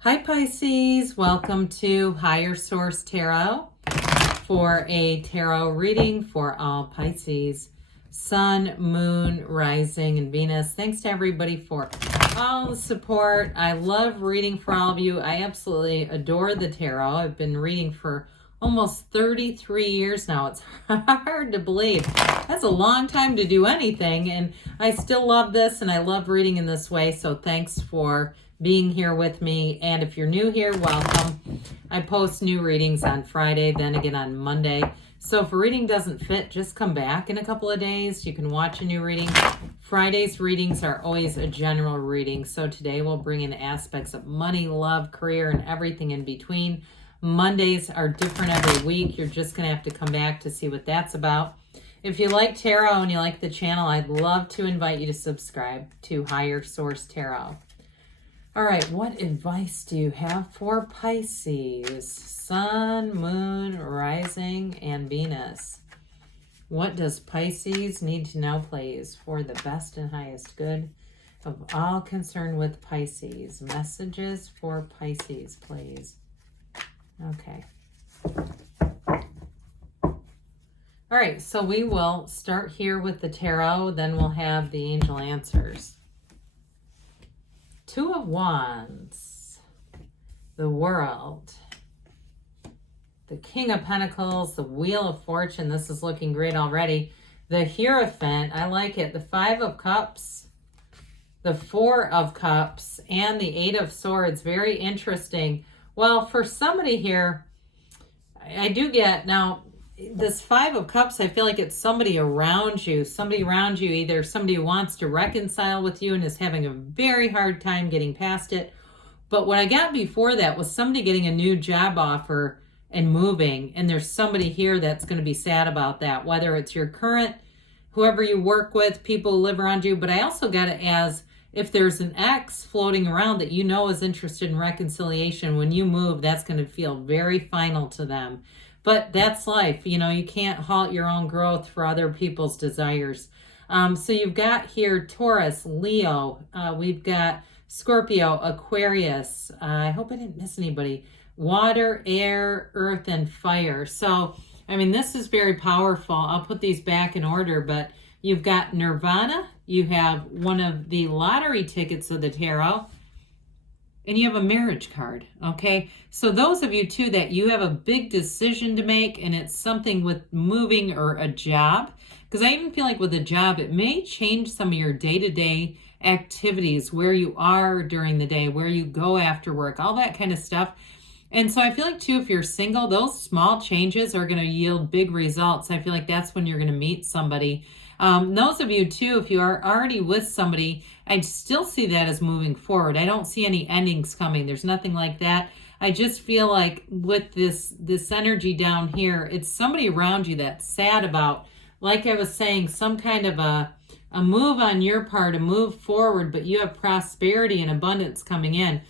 Hi Pisces, welcome to Higher Source Tarot for a tarot reading for all Pisces, Sun, Moon, Rising, and Venus. Thanks to everybody for all the support. I love reading for all of you. I absolutely adore the tarot. I've been reading for almost 33 years now. It's hard to believe. That's a long time to do anything, and I still love this, and I love reading in this way, so thanks for being here with me. And if you're new here, welcome. I post new readings on Friday, then again on Monday. So if a reading doesn't fit, just come back in a couple of days. You can watch a new reading. Friday's readings are always a general reading. So today we'll bring in aspects of money, love, career, and everything in between. Mondays are different every week. You're just going to have to come back to see what that's about. If you like tarot and you like the channel, I'd love to invite you to subscribe to Higher Source Tarot. All right, what advice do you have for Pisces? Sun, Moon, Rising, and Venus. What does Pisces need to know, please, for the best and highest good of all concerned with Pisces? Messages for Pisces, please. Okay. All right, so we will start here with the tarot, then we'll have the angel answers. Two of Wands, the World, the King of Pentacles, the Wheel of Fortune. This is looking great already. The Hierophant, I like it. The Five of Cups, the Four of Cups, and the Eight of Swords. Very interesting. Well, for somebody here, I do get, now, this Five of Cups, I feel like it's somebody around you. Somebody around you, either somebody who wants to reconcile with you and is having a very hard time getting past it. But what I got before that was somebody getting a new job offer and moving. And there's somebody here that's going to be sad about that, whether it's your current, whoever you work with, people who live around you. But I also got it as if there's an ex floating around that you know is interested in reconciliation, when you move, that's going to feel very final to them. But that's life. You know, you can't halt your own growth for other people's desires. So you've got here Taurus, Leo. We've got Scorpio, Aquarius. I hope I didn't miss anybody. Water, air, earth, and fire. So, I mean, this is very powerful. I'll put these back in order, but you've got Nirvana. You have one of the lottery tickets of the tarot. And you have a marriage card, okay? So those of you, too, that you have a big decision to make, and it's something with moving or a job, because I even feel like with a job, it may change some of your day-to-day activities, where you are during the day, where you go after work, all that kind of stuff. And so I feel like, too, if you're single, those small changes are going to yield big results. I feel like that's when you're going to meet somebody. Those of you, too, if you are already with somebody, I still see that as moving forward. I don't see any endings coming. There's nothing like that. I just feel like with this energy down here, it's somebody around you that's sad about, like I was saying, some kind of a move on your part, a move forward, but you have prosperity and abundance coming in.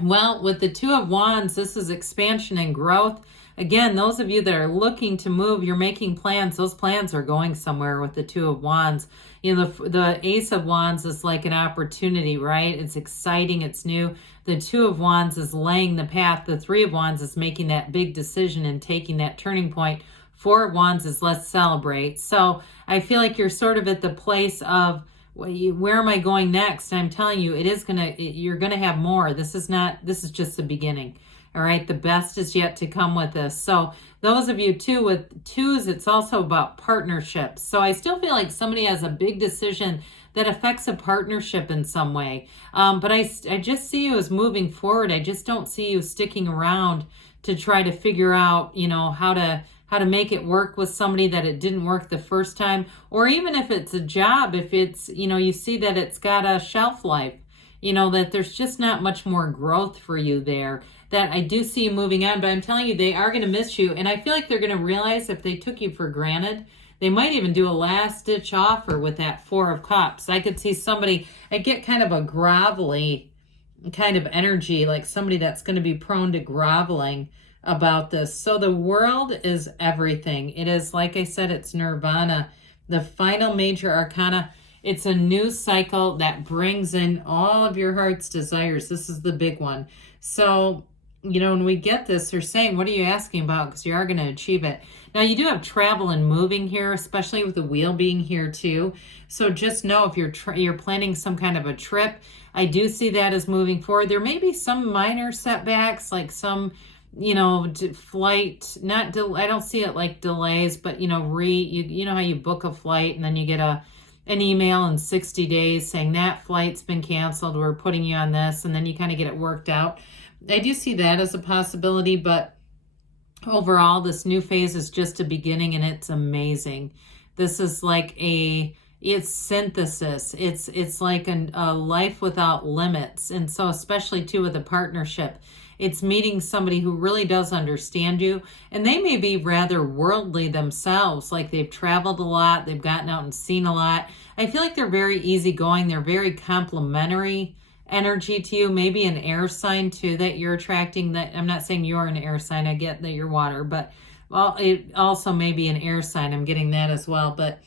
Well, with the Two of Wands, this is expansion and growth. Again, those of you that are looking to move, you're making plans. Those plans are going somewhere with the Two of Wands. You know, the Ace of Wands is like an opportunity, right? It's exciting. It's new. The Two of Wands is laying the path. The Three of Wands is making that big decision and taking that turning point. Four of Wands is let's celebrate. So I feel like you're sort of at the place of, where am I going next? I'm telling you, you're going to have more. This is just the beginning. All right, the best is yet to come with this. So those of you, too, with twos, it's also about partnerships. So I still feel like somebody has a big decision that affects a partnership in some way. But I just see you as moving forward. I just don't see you sticking around to try to figure out, you know, how to make it work with somebody that it didn't work the first time. Or even if it's a job, if it's, you know, you see that it's got a shelf life, you know, that there's just not much more growth for you there. That I do see you moving on, but I'm telling you, they are going to miss you. And I feel like they're going to realize if they took you for granted, they might even do a last-ditch offer with that Four of Cups. I could see somebody, I get kind of a grovelly kind of energy, like somebody that's going to be prone to groveling about this. So the World is everything. It is, like I said, it's Nirvana, the final major arcana. It's a new cycle that brings in all of your heart's desires. This is the big one. So, when we get this, they're saying, what are you asking about? Because you are going to achieve it. Now, you do have travel and moving here, especially with the wheel being here too. So just know if you're planning some kind of a trip, I do see that as moving forward. There may be some minor setbacks, like some, flight, I don't see it like delays, but, you know how you book a flight and then you get an email in 60 days saying that flight's been canceled, we're putting you on this, and then you kind of get it worked out. I do see that as a possibility, but overall, this new phase is just a beginning, and it's amazing. This is like it's synthesis. It's like a life without limits. And so especially too with a partnership, it's meeting somebody who really does understand you, and they may be rather worldly themselves, like they've traveled a lot, they've gotten out and seen a lot. I feel like they're very easygoing. They're very complimentary energy to you, maybe an air sign too that you're attracting. That I'm not saying you're an air sign, I get that you're water, but it also may be an air sign. I'm getting that as well. But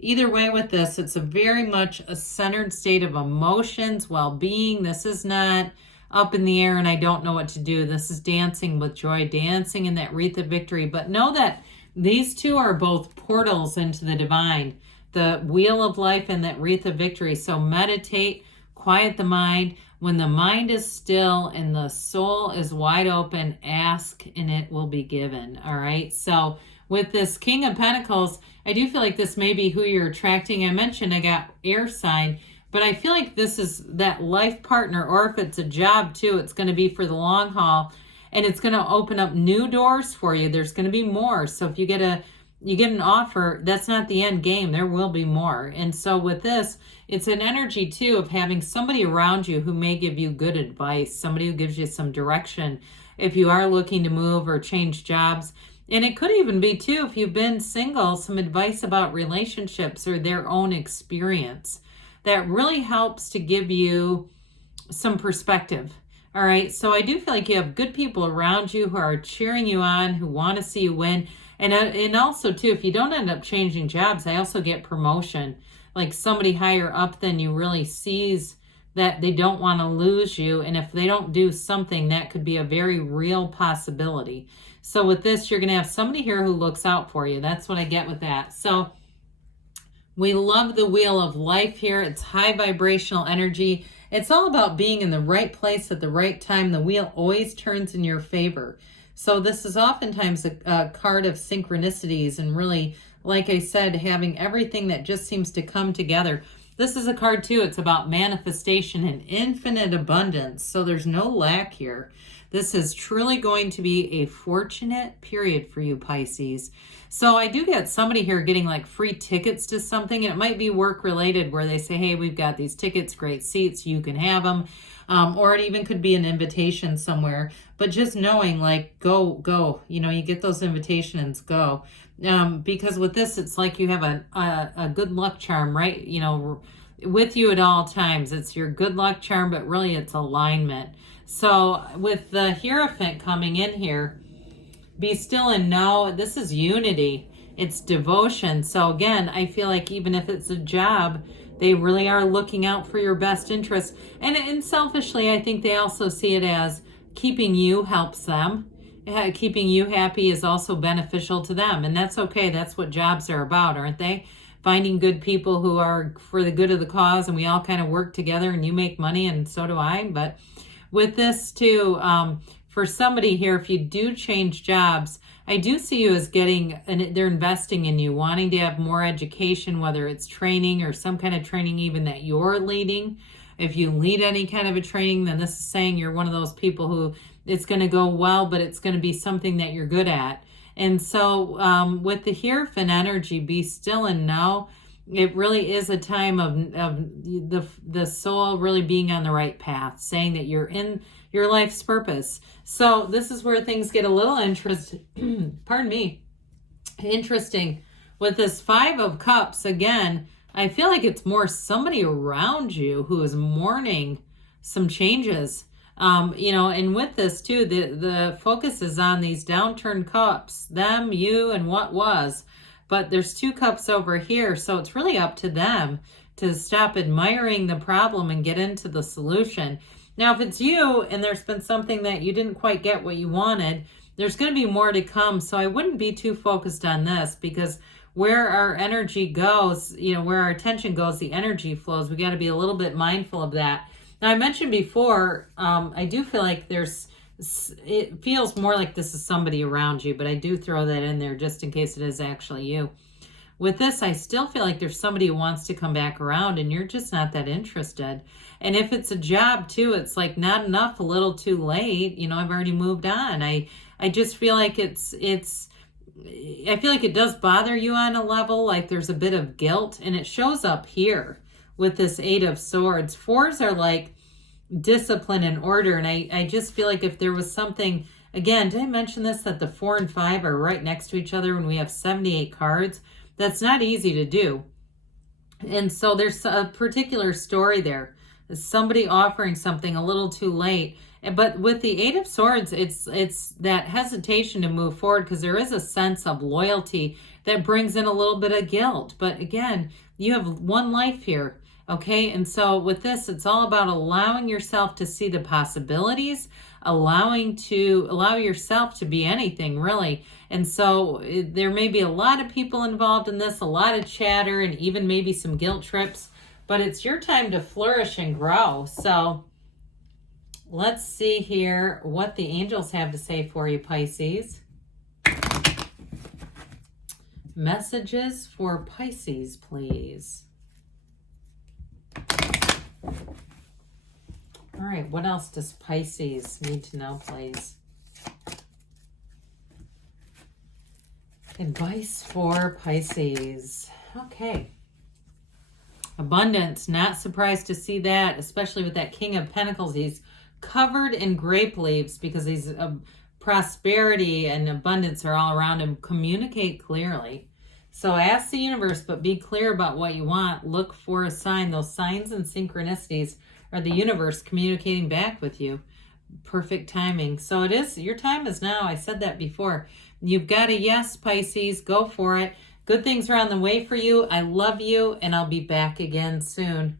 either way with this, it's a very much a centered state of emotions, well-being. This is not up in the air and I don't know what to do. This is dancing with joy, dancing in that wreath of victory. But know that these two are both portals into the divine, the wheel of life and that wreath of victory. So meditate, quiet the mind. When the mind is still and the soul is wide open, ask and it will be given. All right. So with this King of Pentacles, I do feel like this may be who you're attracting. I mentioned I got air sign, but I feel like this is that life partner, or if it's a job too, it's going to be for the long haul, and it's going to open up new doors for you. There's going to be more. So if you get an offer, that's not the end game. There will be more. And so with this, it's an energy too of having somebody around you who may give you good advice, somebody who gives you some direction if you are looking to move or change jobs. And it could even be too, if you've been single, some advice about relationships or their own experience that really helps to give you some perspective. All right. So I do feel like you have good people around you who are cheering you on, who want to see you win. And also too, if you don't end up changing jobs, I also get promotion. Like somebody higher up than you really sees that they don't want to lose you. And if they don't do something, that could be a very real possibility. So with this, you're going to have somebody here who looks out for you. That's what I get with that. So we love the wheel of life here. It's high vibrational energy. It's all about being in the right place at the right time. The wheel always turns in your favor. So this is oftentimes a card of synchronicities and really, like I said, having everything that just seems to come together. This is a card too. It's about manifestation and infinite abundance. So there's no lack here. This is truly going to be a fortunate period for you, Pisces. So I do get somebody here getting like free tickets to something, and it might be work related where they say, hey, we've got these tickets, great seats, you can have them. Or it even could be an invitation somewhere, but just knowing like, go, you get those invitations, go. Because with this, it's like you have a good luck charm, right? With you at all times. It's your good luck charm, but really it's alignment. So with the Hierophant coming in here, be still and know, this is unity. It's devotion. So again, I feel like even if it's a job, they really are looking out for your best interests. And selfishly, I think they also see it as keeping you helps them. Keeping you happy is also beneficial to them. And that's okay. That's what jobs are about, aren't they? Finding good people who are for the good of the cause, and we all kind of work together, and you make money and so do I. But with this too, for somebody here, if you do change jobs, I do see you as they're investing in you, wanting to have more education, whether it's training or some kind of training even that you're leading. If you lead any kind of a training, then this is saying you're one of those people who it's going to go well, but it's going to be something that you're good at. And so with the Hierophant energy, be still and know. It really is a time of the soul really being on the right path, saying that you're in your life's purpose. So this is where things get a little interesting. With this Five of Cups, again, I feel like it's more somebody around you who is mourning some changes. And with this too, the focus is on these downturned cups, them, you, and what was. But there's two cups over here, so it's really up to them to stop admiring the problem and get into the solution. Now, if it's you and there's been something that you didn't quite get what you wanted, there's going to be more to come. So I wouldn't be too focused on this, because where our energy goes, where our attention goes, the energy flows. We got to be a little bit mindful of that. Now, I mentioned before, I do feel like it feels more like this is somebody around you, but I do throw that in there just in case it is actually you. With this, I still feel like there's somebody who wants to come back around and you're just not that interested. And if it's a job too, it's like not enough, a little too late. I've already moved on. I just feel like I feel like it does bother you on a level, like there's a bit of guilt, and it shows up here with this 8 of Swords. 4s are like discipline and order, and I just feel like if there was something, again, did I mention this, that the 4 and 5 are right next to each other when we have 78 cards? That's not easy to do. And so there's a particular story there. Somebody offering something a little too late. But with the 8 of Swords, it's that hesitation to move forward, because there is a sense of loyalty that brings in a little bit of guilt. But again, you have one life here, okay? And so with this, it's all about allowing yourself to see the possibilities, allow yourself to be anything, really. And so there may be a lot of people involved in this, a lot of chatter, and even maybe some guilt trips. But it's your time to flourish and grow. So let's see here what the angels have to say for you, Pisces. Messages for Pisces, please. All right, what else does Pisces need to know, please? Advice for Pisces. Okay. Abundance, not surprised to see that, especially with that King of Pentacles. He's covered in grape leaves because he's prosperity and abundance are all around him. Communicate clearly. So ask the universe, but be clear about what you want. Look for a sign. Those signs and synchronicities are the universe communicating back with you. Perfect timing. So it is, your time is now. I said that before. You've got a yes, Pisces. Go for it. Good things are on the way for you. I love you, and I'll be back again soon.